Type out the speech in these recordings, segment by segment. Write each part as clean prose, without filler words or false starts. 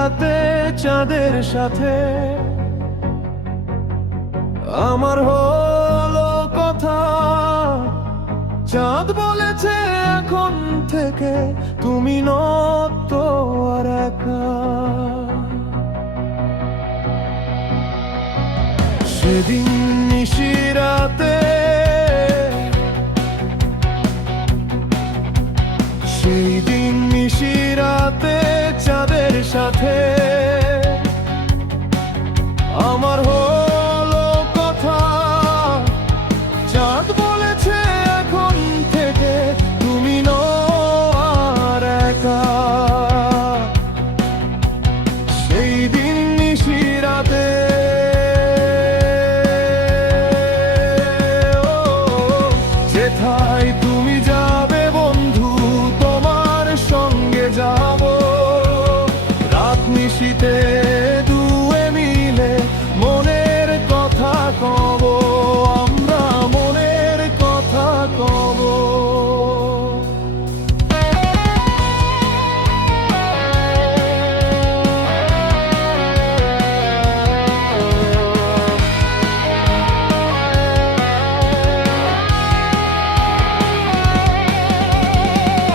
রাতে চাঁদের সাথে আমার হলো কথা। চাঁদ বলেছে এখন থেকে তুমি নত আর একা। সেদিন নিশিরাতে, সেই দিন নিশিরাতে চাঁদের সাথে আমার হলো কথা। চাঁদ বলেছে এখন থেকে তুমি নও আর একা। সেই দিন নিশিরাতে যেথায় তুমি যাবে বন্ধু তোমার সঙ্গে যাব। রাত নিশীথে দুয়ে মিলে মনের কথা কব, আমরা মনের কথা কব।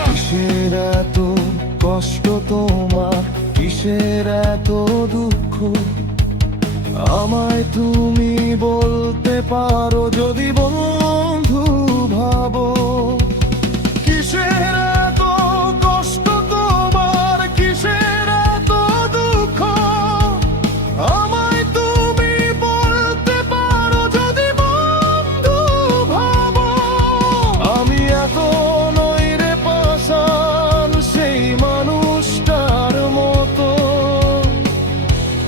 কিসের এত কষ্ট তোমার, কিসের এত দুঃখ, আমায় তুমি বলতে পারো যদি বন্ধু ভাবো। কিসের এত কষ্ট তোমার, কিসের এত দুঃখ, আমায় তুমি বলতে পারো যদি বন্ধু ভাবো। আমি এত নই রে পাষাণ সেই মানুষটার মতো,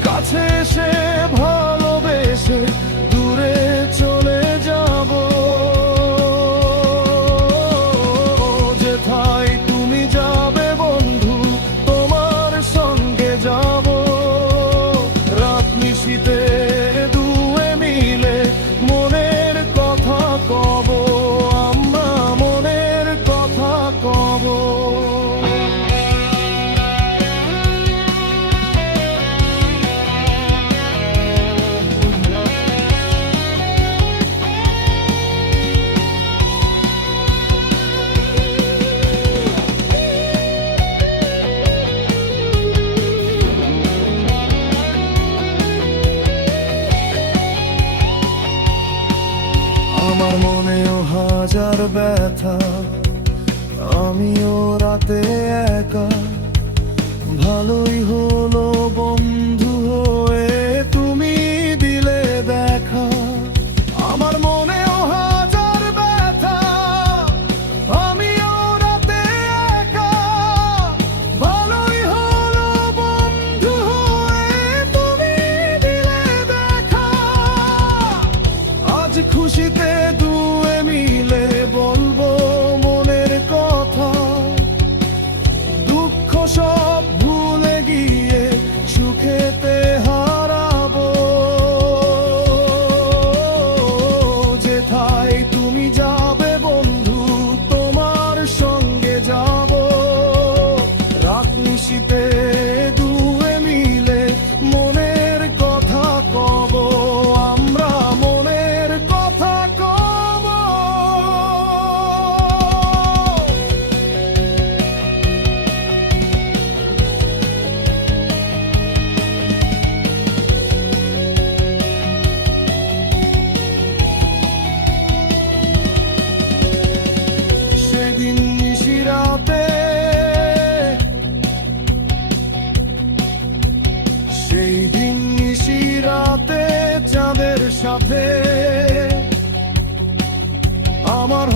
কাছে এসে ভালোবেসে দূরে চলে যাব। যেথায় তুমি যাবে বন্ধু তোমার সঙ্গে যাব। রাত নিশীথে দুয়ে মিলে মনের কথা কব, আমরা মনের কথা কব। আমার মনেও হাজার ব্যথা, আমিও রাতে একা। ভালোই হলো বন্ধু হয়ে তুমি দিলে দেখা। আমার মনেও হাজার ব্যথা, আমিও রাতে একা। ভালোই হলো বন্ধু হয়ে তুমি দিলে দেখা। আজ খুশিতে দুয়ে মিলে বলবো মনের কথা। দুঃখ সব ভুলে গিয়ে সুখেতে হারাবো। যেথায় তুমি যাবে বন্ধু তোমার সঙ্গে যাব। রাত নিশীথে দুয়ে মিলে মনের কথা কব, আমরা মনের কথা কব। সেদিন নিশিরাতে, সেই দিন নিশিরাতে চাঁদের সাথে আমার